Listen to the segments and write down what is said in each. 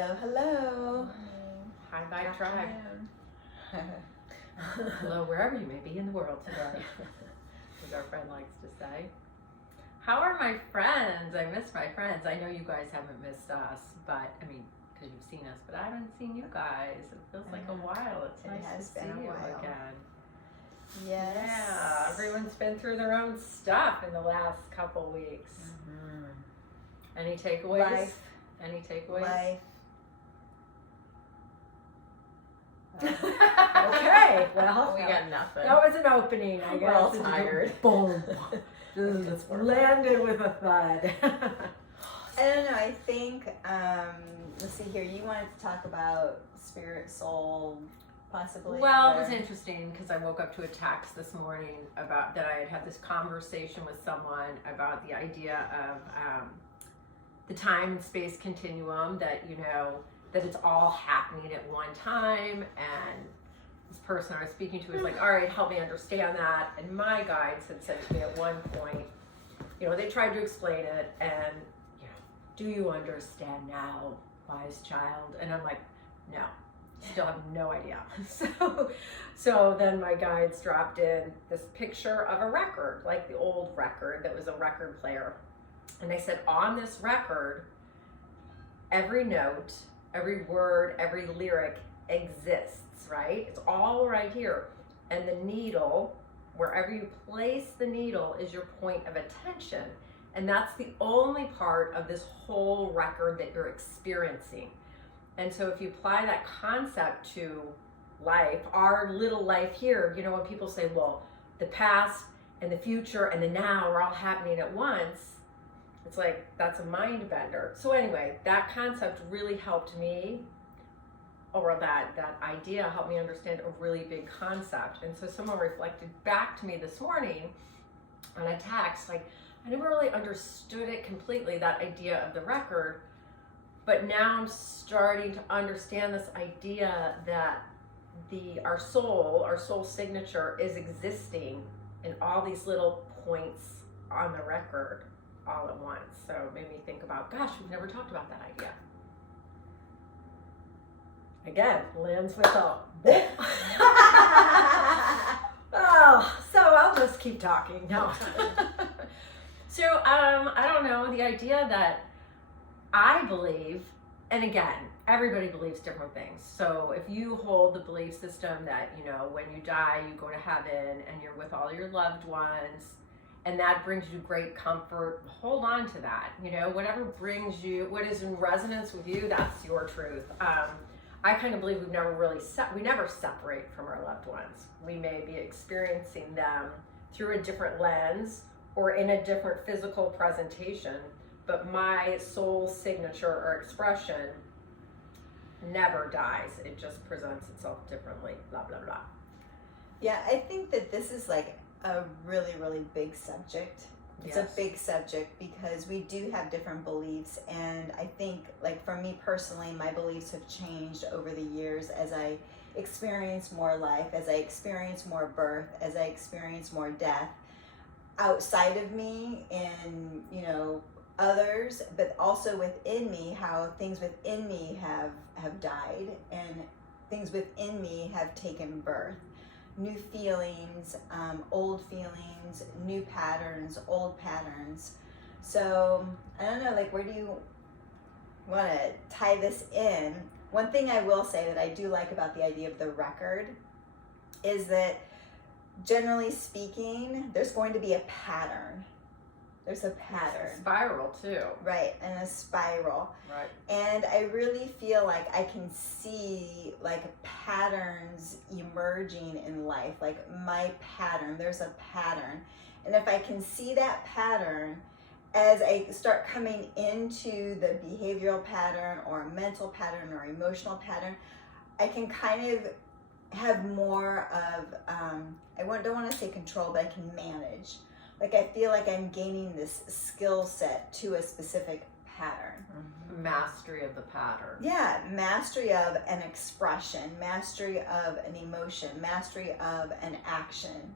Hello, hello. Hi, Vibe Tribe. Hello, wherever you may be in the world today, as our friend likes to say. How are my friends? I miss my friends. I know you guys haven't missed us, but I mean, because you've seen us, but I haven't seen you guys. It feels like a while. It's nice to see you again. Yes. Yeah, everyone's been through their own stuff in the last couple weeks. Mm-hmm. Any takeaways? Life. Any takeaways? Life. Okay, well, we got nothing. That was an opening, I guess. We're all tired. Boom. Landed with a thud. I don't know, I think, let's see here, you wanted to talk about spirit, soul, possibly? Well, it was interesting because I woke up to a text this morning about that I had had this conversation with someone about the idea of the time and space continuum, that, you know, that it's all happening at one time, and this person I was speaking to was like, all right, help me understand that. And my guides had said to me at one point, you know, they tried to explain it, and, you know, do you understand now, wise child? And I'm like, no, still have no idea. So then my guides dropped in this picture of a record, like the old record that was a record player. And they said, on this record, every note, every word, every lyric exists, right? It's all right here. And the needle, wherever you place the needle, is your point of attention. And that's the only part of this whole record that you're experiencing. And so if you apply that concept to life, our little life here, you know, when people say, well, the past and the future and the now are all happening at once, it's like, that's a mind bender. So anyway, that concept really helped me, or that idea helped me understand a really big concept. And so someone reflected back to me this morning on a text, like, I never really understood it completely, that idea of the record, but now I'm starting to understand this idea that our soul signature is existing in all these little points on the record all at once. So it made me think about, gosh, we've never talked about that idea. Again, lands with a oh, so I'll just keep talking. No. So I don't know, the idea that I believe, and again, everybody believes different things. So if you hold the belief system that, you know, when you die, you go to heaven and you're with all your loved ones, and that brings you great comfort, hold on to that. You know, whatever brings you, what is in resonance with you, that's your truth. I kind of believe we never separate from our loved ones. We may be experiencing them through a different lens or in a different physical presentation, but my soul signature or expression never dies. It just presents itself differently, blah, blah, blah. Yeah, I think that this is like a really, really big subject. It's a big subject because we do have different beliefs, and I think, like, for me personally, my beliefs have changed over the years as I experience more life, as I experience more birth, as I experience more death outside of me and, you know, others, but also within me, how things within me have died and things within me have taken birth. New feelings, old feelings, new patterns, old patterns. So I don't know, like, where do you want to tie this in? One thing I will say that I do like about the idea of the record is that, generally speaking, there's going to be a pattern. There's a pattern. It's a spiral too. Right, and a spiral. Right. And I really feel like I can see, like, patterns emerging in life. Like, my pattern, there's a pattern. And if I can see that pattern, as I start coming into the behavioral pattern or mental pattern or emotional pattern, I can kind of have more of, don't want to say control, but I can manage. Like, I feel like I'm gaining this skill set to a specific pattern. Mm-hmm. Mastery of the pattern. Yeah, mastery of an expression, mastery of an emotion, mastery of an action.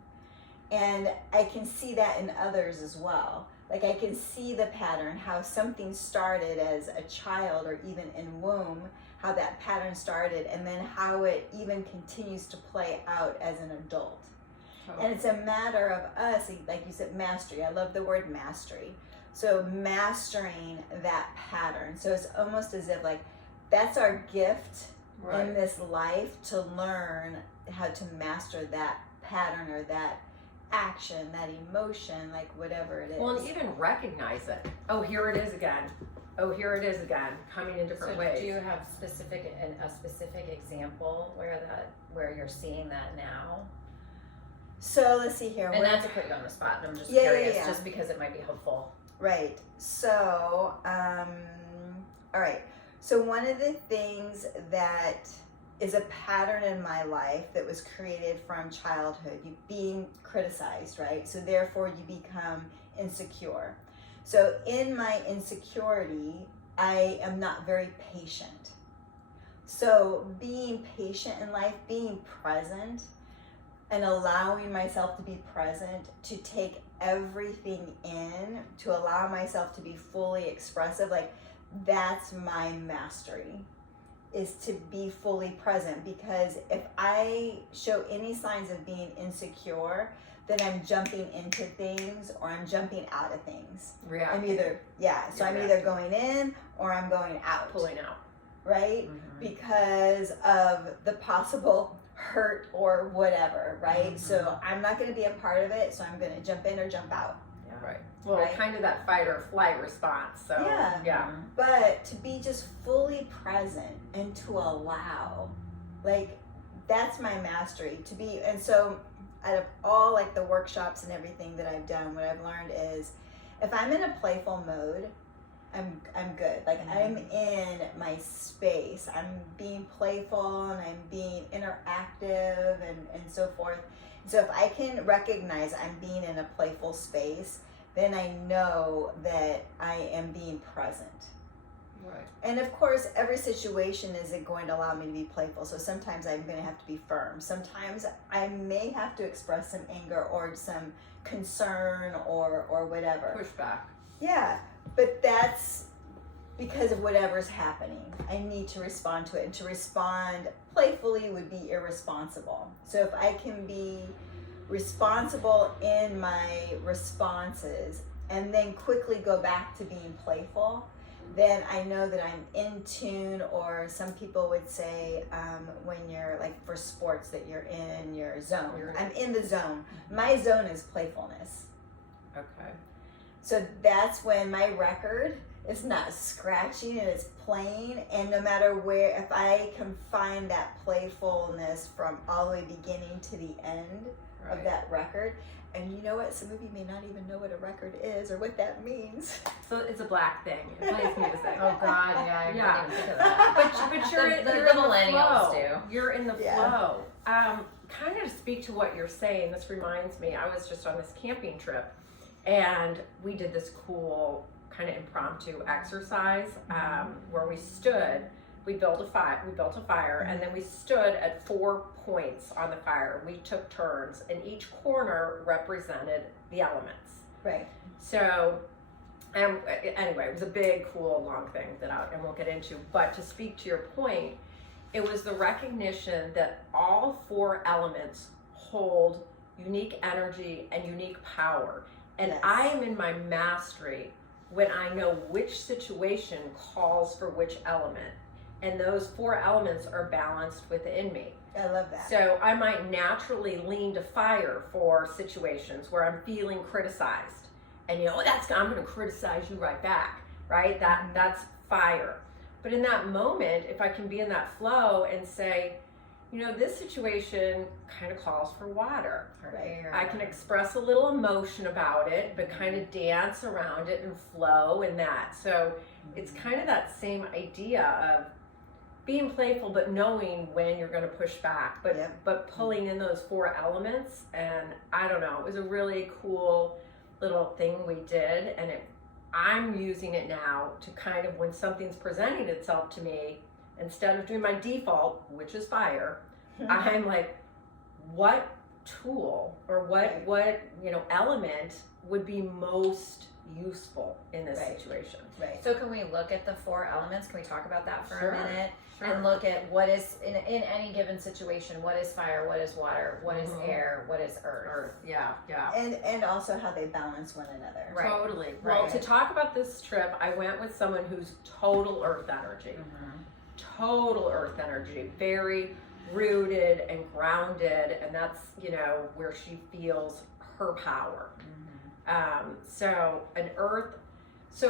And I can see that in others as well. Like I can see the pattern, how something started as a child or even in womb, how that pattern started, and then how it even continues to play out as an adult. And it's a matter of us, like you said, mastery. I love the word mastery. So mastering that pattern. So it's almost as if like that's our gift in this life, to learn how to master that pattern or that action, that emotion, like whatever it is. Well, and even recognize it. Oh, here it is again. Oh, here it is again, coming in different ways. Do you have a specific example where you're seeing that now? So let's see here. And not to put you on the spot, I'm just curious, just because it might be helpful. Right. So, all right. So one of the things that is a pattern in my life that was created from childhood, you being criticized, right? So therefore you become insecure. So in my insecurity, I am not very patient. So being patient in life, being present, and allowing myself to be present, to take everything in, to allow myself to be fully expressive, like that's my mastery, is to be fully present. Because if I show any signs of being insecure, then I'm jumping into things or I'm jumping out of things. I'm either, I'm either going in or I'm going out. Pulling out. Right? Because of the possible hurt or whatever, right? So I'm not going to be a part of it, so I'm going to jump in or jump out. Right. Well, kind of that fight or flight response. So yeah. But to be just fully present and to allow, like that's my mastery, to be. And so out of all like the workshops and everything that I've done, what I've learned is if I'm in a playful mode, I'm good. Like I'm in my space. I'm being playful and I'm being interactive and so forth. So if I can recognize I'm being in a playful space, then I know that I am being present. Right. And of course, every situation isn't going to allow me to be playful. So sometimes I'm going to have to be firm. Sometimes I may have to express some anger or some concern or whatever. Pushback. Yeah. But that's because of whatever's happening. I need to respond to it. And to respond playfully would be irresponsible. So if I can be responsible in my responses and then quickly go back to being playful, then I know that I'm in tune. Or some people would say when you're like for sports that you're in your zone. I'm in the zone. My zone is playfulness. Okay. So that's when my record is not scratching and it's playing. And no matter where, if I can find that playfulness from all the way beginning to the end of that record. And you know what? Some of you may not even know what a record is or what that means. So it's a black thing. It plays music. Oh God, I didn't even think of that. But you're the in the millennials flow. You're in the flow. Kind of to speak to what you're saying, this reminds me, I was just on this camping trip and we did this cool kind of impromptu exercise where we stood. We built a fire, and then we stood at 4 points on the fire. We took turns, and each corner represented the elements. Right. So, anyway, it was a big, cool, long thing that I won't get into. But to speak to your point, it was the recognition that all 4 elements hold unique energy and unique power. And I am in my mastery when I know which situation calls for which element. And those 4 elements are balanced within me. I love that. So I might naturally lean to fire for situations where I'm feeling criticized. And I'm going to criticize you right back, right? That's fire. But in that moment, if I can be in that flow and say, this situation kind of calls for water. Right. I can express a little emotion about it, but kind of dance around it and flow in that. So it's kind of that same idea of being playful, but knowing when you're going to push back, but pulling in those 4 elements. And I don't know, it was a really cool little thing we did. And I'm using it now to kind of, when something's presenting itself to me, instead of doing my default, which is fire, I'm like, what tool or what element would be most useful in this situation. Right. So can we look at the 4 elements? Can we talk about that for Sure. a minute? Sure. And look at what is, in any given situation, what is fire, what is water, what is air, what is earth? Or, yeah. And also how they balance one another. Right. Totally. Well, Right. to talk about this trip, I went with someone who's total earth energy. Total earth energy. Very rooted and grounded, and that's, where she feels her power. So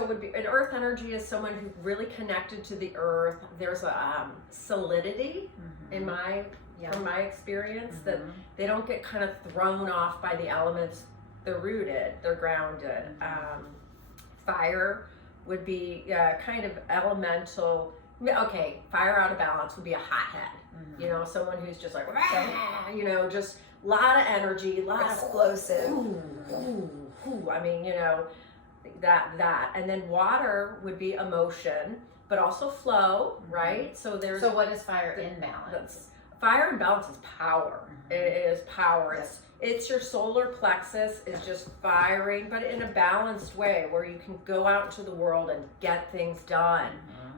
it would be an earth energy is someone who's really connected to the earth. There's a solidity in from my experience that they don't get kind of thrown off by the elements. They're rooted, they're grounded. Fire would be kind of elemental. Okay, fire out of balance would be a hothead. Someone who's just like, just a lot of energy, a lot Explosive. of, I mean, that. And then water would be emotion, but also flow, right? So what is fire in balance? Fire in balance is power. It is power. It's your solar plexus is just firing, but in a balanced way where you can go out into the world and get things done,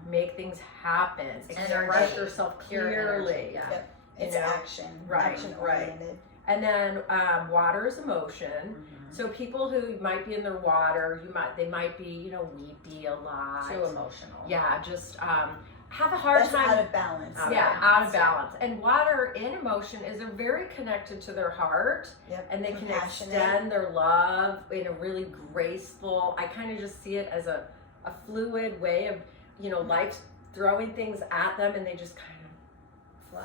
make things happen, express yourself clearly. Yep. It's action. Right, Action oriented. And then water is emotion. So people who might be in their water, they might be, weepy a lot. Too emotional. Yeah, just have a hard time. Out of balance. Out of balance. And water in emotion is very connected to their heart. Yep. And they can extend their love in a really graceful, I kind of just see it as a fluid way of, life throwing things at them, and they just kind of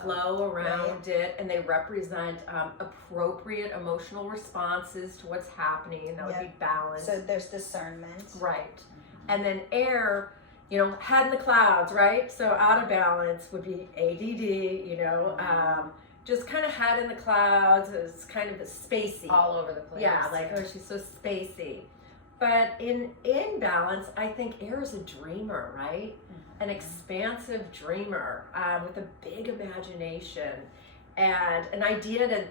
flow around it, and they represent appropriate emotional responses to what's happening, and that would be balance. So there's discernment. Right. And then air, head in the clouds, right? So out of balance would be ADD, just kind of head in the clouds. It's kind of spacey. All over the place. Yeah, like, oh, she's so spacey. But in balance, I think air is a dreamer, right? An expansive dreamer with a big imagination and an idea to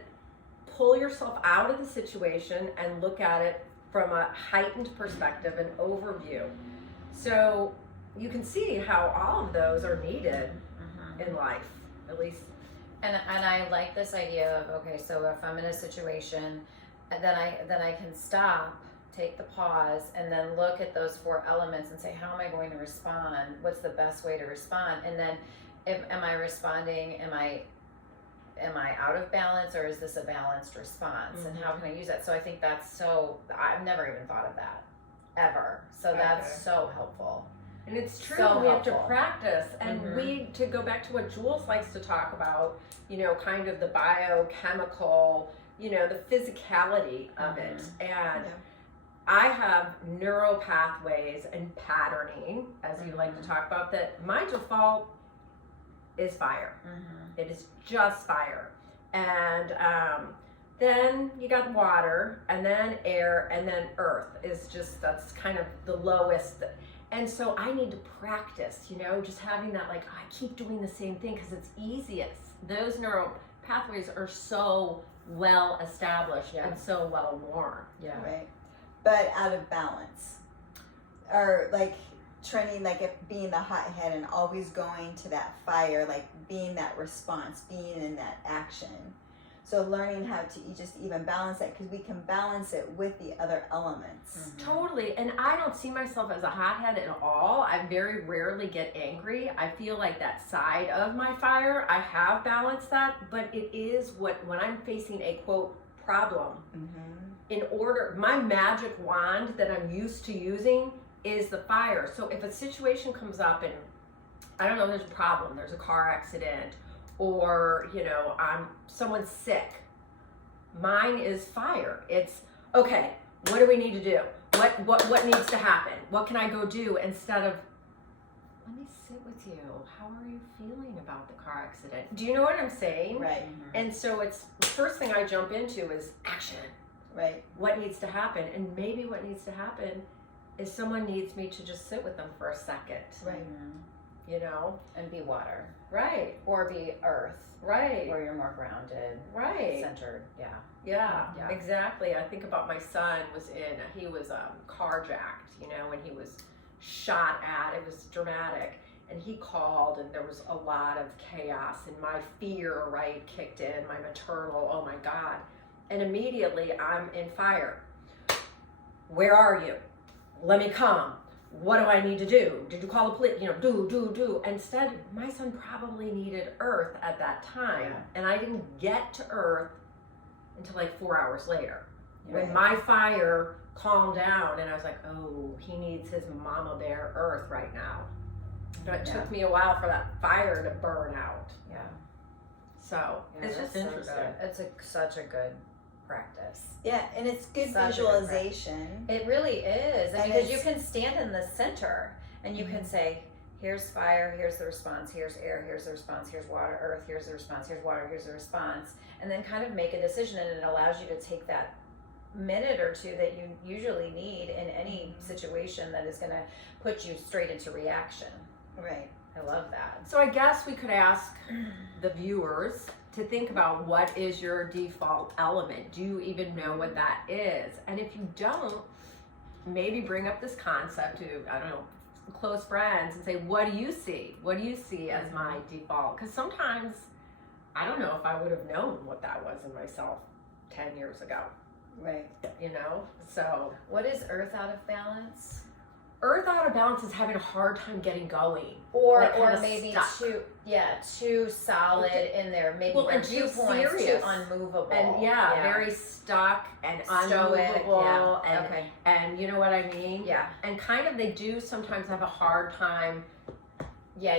pull yourself out of the situation and look at it from a heightened perspective, an overview. So you can see how all of those are needed in life, at least. And I like this idea of, okay, so if I'm in a situation, then I can stop, take the pause, and then look at those 4 elements and say, how am I going to respond? What's the best way to respond? And then, am I responding? Am I out of balance, or is this a balanced response? And how can I use that? So I think I've never even thought of that ever. So that's so helpful. And it's true, So we have to helpful. practice. And to go back to what Jules likes to talk about, kind of the biochemical, the physicality of it. And I have neural pathways and patterning, as you like to talk about, that my default is fire. It is just fire. And then you got water, and then air, and then earth that's kind of the lowest. And so I need to practice, just having that, like, I keep doing the same thing because it's easiest. Those neural pathways are so well established and so well worn. Yeah. Right. But out of balance. Or like training, like if being the hothead and always going to that fire, like being that response, being in that action. So learning how to just even balance that, because we can balance it with the other elements. Totally. And I don't see myself as a hothead at all. I very rarely get angry. I feel like that side of my fire, I have balanced that, but it is when I'm facing a quote problem, in order, my magic wand that I'm used to using is the fire. So if a situation comes up and I don't know, there's a problem, there's a car accident, or someone's sick, mine is fire. It's okay, what do we need to do? What needs to happen? What can I go do? Instead of, let me sit with you. How are you feeling about the car accident? Do you know what I'm saying? Right. And so it's the first thing I jump into is action. Right. What needs to happen? And maybe what needs to happen is someone needs me to just sit with them for a second. Right. you know? And be water. Right. Or be earth. Right. Where you're more grounded. Right. Centered. Yeah. Yeah, exactly. I think about my son he was carjacked, you know, when he was shot at. It was dramatic. And he called, and there was a lot of chaos, and my fear, right, kicked in, my maternal, oh my God. And immediately I'm in fire. Where are you? Let me come. What do I need to do? Did you call the police? You know, do. Instead, my son probably needed earth at that time. Yeah. And I didn't get to earth until like 4 hours later. Right. When my fire calmed down, and I was like, oh, he needs his mama bear earth right now. But it took me a while for that fire to burn out. Yeah. So it's just interesting. It's such a good practice. Yeah, and it's good Such a good visualization. It really is. And Because you can stand in the center and you can say, here's fire, here's the response, here's air, here's the response, here's water, earth, here's the response, here's water, here's the response. And then kind of make a decision, and it allows you to take that minute or two that you usually need in any situation that is going to put you straight into reaction. Right. I love that. So I guess we could ask the viewers to think about, what is your default element? Do you even know what that is? And if you don't, maybe bring up this concept to, I don't know, close friends and say, what do you see? What do you see as my default? Because sometimes I don't know if I would have known what that was in myself 10 years ago. Right. You know? So What is earth out of balance? earth out of balance is having a hard time getting going. Or Like, kinda maybe stuck. too solid in their maybe Well, their and too viewpoints, too serious. unmovable. And very stuck and stoic. unmovable. Yeah. And, Okay. and you know what I mean? Yeah. And kind of they do sometimes have a hard time Yeah.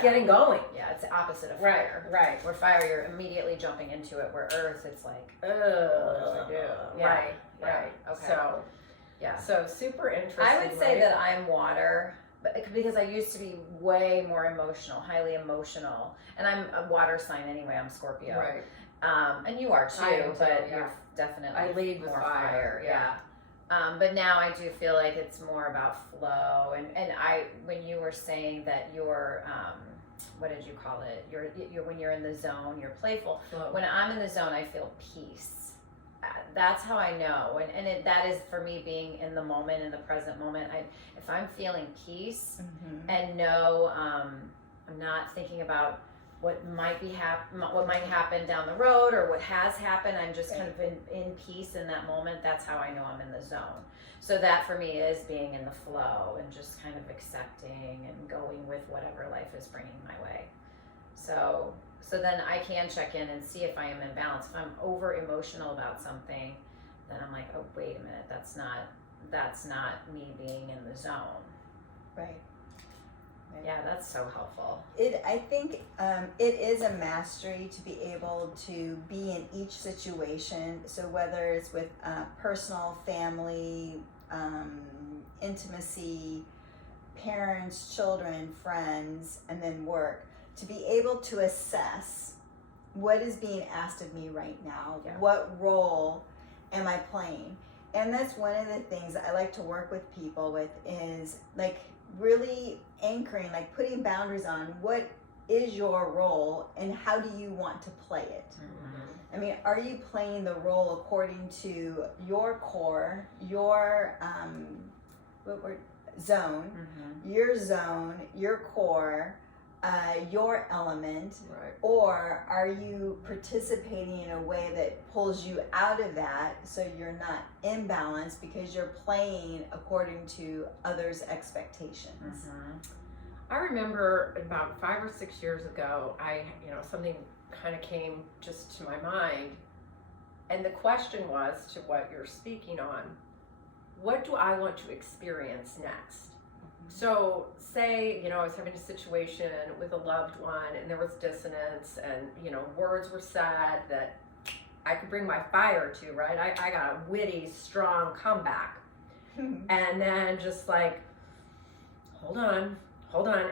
getting going. Yeah, it's the opposite of fire. Right. Where fire, you're immediately jumping into it. Where earth, it's like, What do I do? Yeah. Right. Yeah. Right. Okay. So So super interesting. I would say right? that I'm water, but because I used to be way more emotional, highly emotional, and I'm a water sign anyway. I'm Scorpio, Right. And you are too, I am too, but yeah. you're definitely I lead with more fire, yeah. But now I do feel like it's more about flow, and when you were saying that you're what did you call it? You're when you're in the zone, you're playful. Flow. When I'm in the zone, I feel peace. That's how I know, and that is for me being in the moment, in the present moment. If I'm feeling peace and know I'm not thinking about what might happen down the road or what has happened. I'm just kind of in peace in that moment. That's how I know I'm in the zone. So that for me is being in the flow and just kind of accepting and going with whatever life is bringing my way. So then I can check in and see if I am in balance. If I'm over emotional about something, then I'm like, oh, wait a minute, that's not me being in the zone. Right. Yeah, that's so helpful. I think it is a mastery to be able to be in each situation. So whether it's with personal, family, intimacy, parents, children, friends, and then work, to be able to assess what is being asked of me right now, what role am I playing? And that's one of the things that I like to work with people with is like really anchoring, like putting boundaries on what is your role and how do you want to play it. I mean, are you playing the role according to your core, your zone, your core, your element, Right. or are you participating in a way that pulls you out of that so you're not in balance because you're playing according to others' expectations? I remember about 5 or 6 years ago, something kind of came just to my mind, and the question was to what you're speaking on: what do I want to experience next? So say, I was having a situation with a loved one and there was dissonance and, words were said that I could bring my fire to, right? I got a witty, strong comeback. And then just like, hold on.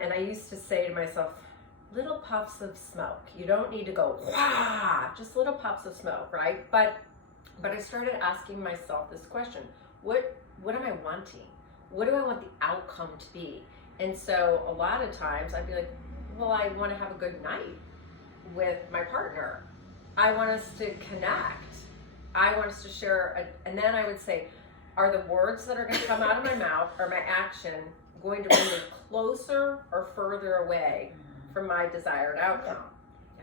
And I used to say to myself, little puffs of smoke. You don't need to go, wah, just little puffs of smoke, right? But I started asking myself this question: what am I wanting? What do I want the outcome to be? And so a lot of times I'd be like, well, I want to have a good night with my partner. I want us to connect. I want us to share. And then I would say, are the words that are going to come out of my mouth or my action going to bring me closer or further away from my desired outcome?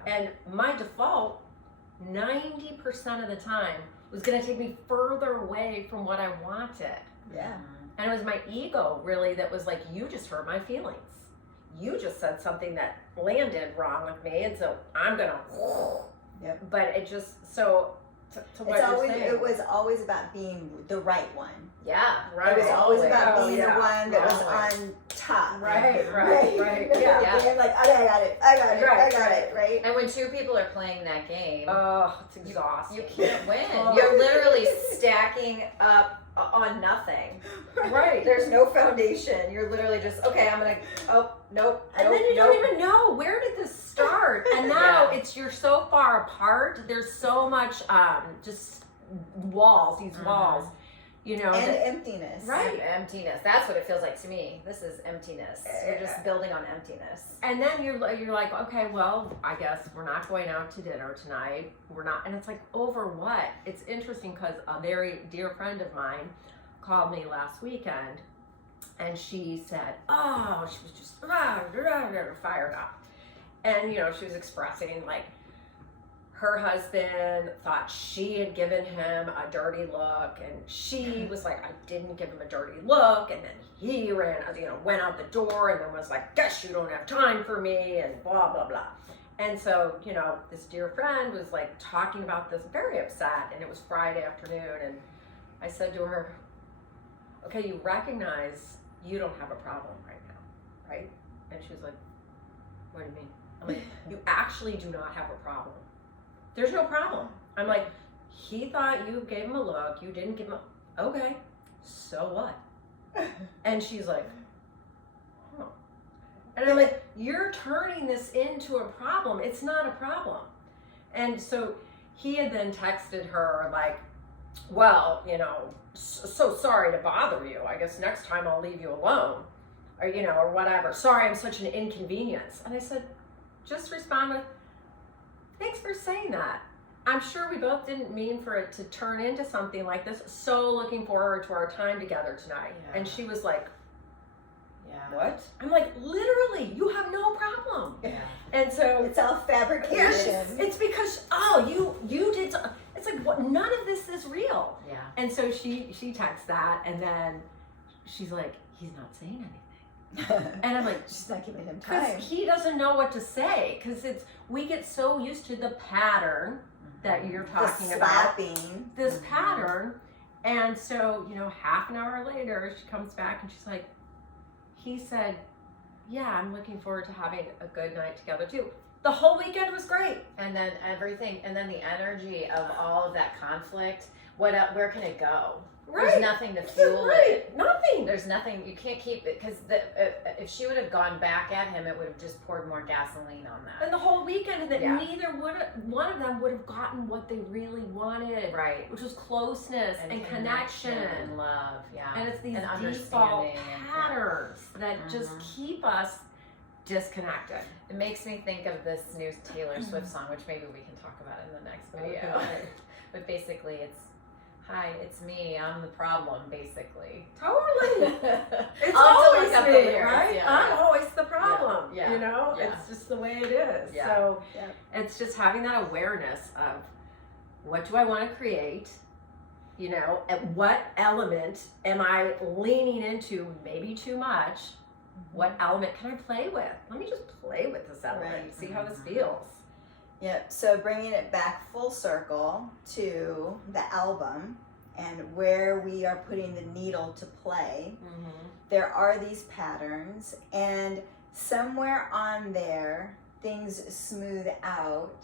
Yeah. And my default, 90% of the time, was going to take me further away from what I wanted. Yeah. And it was my ego really that was like, you just hurt my feelings. You just said something that landed wrong with me, and so I'm gonna. Yep. But it just so to what you're saying. It was always about being the right one. Yeah. Right. It was always about Oh, being yeah. the one that was Always. on top. Right. Yeah. Yeah. Being like, okay, I got it. Right, I got it. Right. And when two people are playing that game, Oh, it's exhausting. you can't win. Oh. You're literally stacking up on nothing. Right. There's no foundation. You're literally just, okay, I'm gonna, oh, nope. And then you don't even know, where did this start? And now Yeah. you're so far apart. There's so much just walls, these walls, you know. And that- emptiness. Right. Emptiness. That's what it feels like to me. This is emptiness. You're just building on emptiness. And then you're like, okay, well, I guess we're not going out to dinner tonight. We're not, and it's like, over what? It's interesting because a very dear friend of mine called me last weekend, and she said, oh, she was just fired up, and you know, she was expressing like her husband thought she had given him a dirty look, and she was like, I didn't give him a dirty look, and then he went out the door and then was like, guess you don't have time for me, and blah, blah, blah. And so, you know, this dear friend was like talking about this, very upset, and it was Friday afternoon, and I said to her, okay, you recognize you don't have a problem right now, right? And she was like, what do you mean? I'm like, you actually do not have a problem. There's no problem. I'm like, he thought you gave him a look, you didn't give him a, okay, so what? And she's like, huh. And I'm like, you're turning this into a problem. It's not a problem. And so he had then texted her like, well, you know, so sorry to bother you. I guess next time I'll leave you alone, or, you know, or whatever. Sorry, I'm such an inconvenience. And I said, just respond with, thanks for saying that. I'm sure we both didn't mean for it to turn into something like this. So looking forward to our time together tonight. Yeah. And she was like, Yeah. what? I'm like, literally, you have no problem. Yeah. And so It's all fabrication. yes, it's because, oh, you did, it's like, what, none of this is real. Yeah. And so she texts that, and then she's like, he's not saying anything. And I'm like, She's not giving him time. because he doesn't know what to say, because we get so used to the pattern that you're talking the about, slapping. this pattern. And so, you know, half an hour later, she comes back and she's like, he said, yeah, I'm looking forward to having a good night together too. The whole weekend was great. And then everything, and then the energy of all of that conflict, where can it go? Right. There's nothing to fuel Right. it. Nothing. There's nothing, you can't keep it, because if she would have gone back at him, it would have just poured more gasoline on that. And the whole weekend, and that Yeah. one of them would have gotten what they really wanted, Right. which was closeness and connection. and love, yeah. And it's these And default understanding and- patterns that just keep us disconnected. It makes me think of this new Taylor Swift song, which maybe we can talk about in the next video. Okay. But basically, it's, hi, it's me, I'm the problem, basically. Totally. It's I'll have to always look up the me, lyrics, right? yeah, I'm yeah. always the problem. Yeah, You know, yeah. it's just the way it is. Yeah. So Yeah. it's just having that awareness of, what do I want to create? You know, at what element am I leaning into maybe too much? What element can I play with? Let me just play with this element, Right. see how this feels. Yep. So bringing it back full circle to the album and where we are putting the needle to play, there are these patterns, and somewhere on there, things smooth out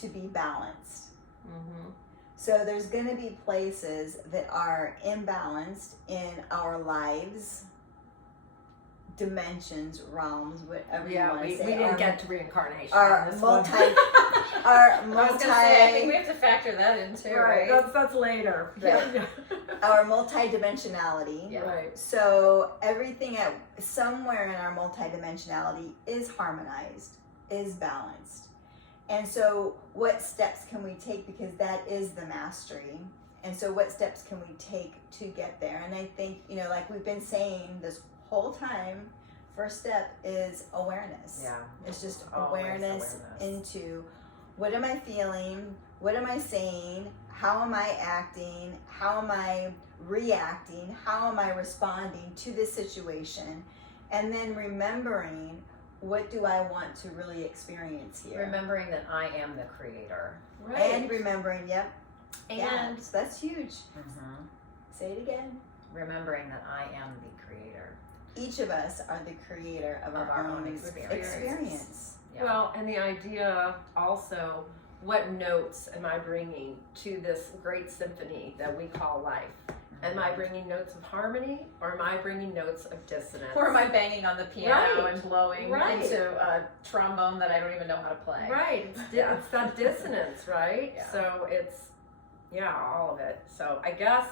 to be balanced. So there's going to be places that are imbalanced in our lives, dimensions, whatever you Yeah, want we to say. didn't get to reincarnation. Our on this multi, one. our I was gonna say, I think we multi, have to factor that in too, Right, right? that's later. Right. our multi-dimensionality. Yeah. Right. So everything at somewhere in our multi-dimensionality is harmonized, is balanced. And so what steps can we take, because that is the mastery. And so what steps can we take to get there? And I think, like we've been saying this whole time, first step is awareness. Yeah. It's just Always awareness awareness. into what am I feeling? What am I saying? How am I acting? How am I reacting? How am I responding to this situation? And then remembering, what do I want to really experience here? Remembering that I am the creator. And remembering, yep. And so that's huge. Mhm. Say it again. remembering that I am the creator. Each of us are the creator of our own experience. Yeah. Well, and the idea also, what notes am I bringing to this great symphony that we call life? Am I bringing notes of harmony, or am I bringing notes of dissonance? Or am I banging on the piano Right. and blowing Right. into a trombone that I don't even know how to play? Right, it's that dissonance, right? Yeah. So it's, all of it. So I guess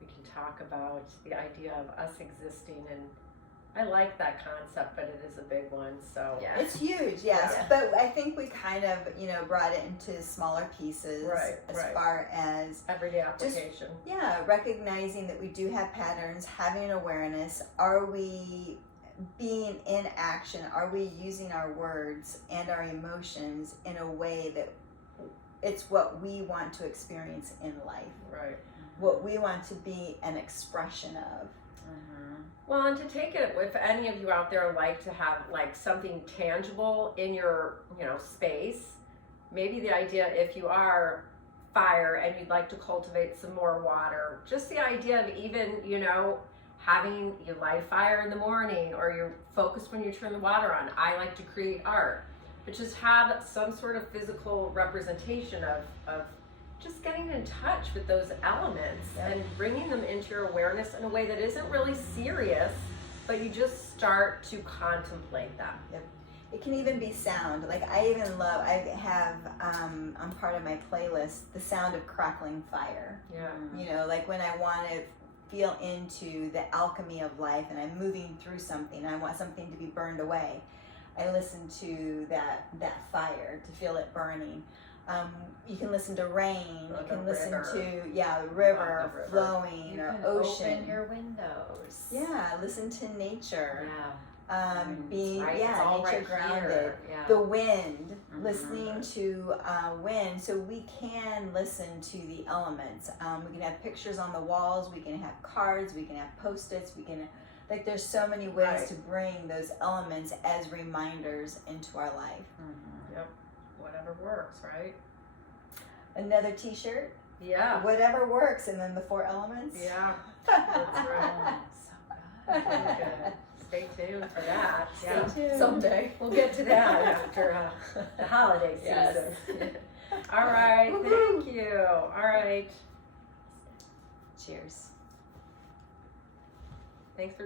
we can talk about the idea of us existing, and I like that concept, but it is a big one. So Yeah. It's huge, yes, Yeah. but I think we kind of, brought it into smaller pieces Right, as right. far as, everyday application. recognizing that we do have patterns, having an awareness. Are we being in action? Are we using our words and our emotions in a way that it's what we want to experience in life, Right. what we want to be an expression of? Mhm. Well, and to take it, if any of you out there like to have like something tangible in your, space, maybe the idea, if you are fire and you'd like to cultivate some more water, just the idea of even, having you light fire in the morning, or you're focused when you turn the water on. I like to create art, but just have some sort of physical representation of just getting in touch with those elements and bringing them into your awareness in a way that isn't really serious, but you just start to contemplate them. It can even be sound. Like I have on part of my playlist, the sound of crackling fire. Yeah. Like when I want to feel into the alchemy of life and I'm moving through something, I want something to be burned away, I listen to that fire to feel it burning. You can listen to rain. Or You can the listen river. to the river, river. flowing, You or can ocean. open your windows. Yeah, listen to nature. Yeah. Being Right? It's all nature right grounded. here. Yeah. The wind, Mhm. listening to wind, so we can listen to the elements. We can have pictures on the walls, we can have cards, we can have post-its, we can, there's so many ways Right. to bring those elements as reminders into our life. Mhm. Yep. Whatever works, right? Another t-shirt, Yeah. whatever works, and then the 4 elements. Yeah. That's right. Oh, so good. Very good. Stay tuned for that. Stay Yeah. tuned. Someday. We'll get to that after the holiday season. Yes. All right. Thank you. All right. Cheers. Thanks for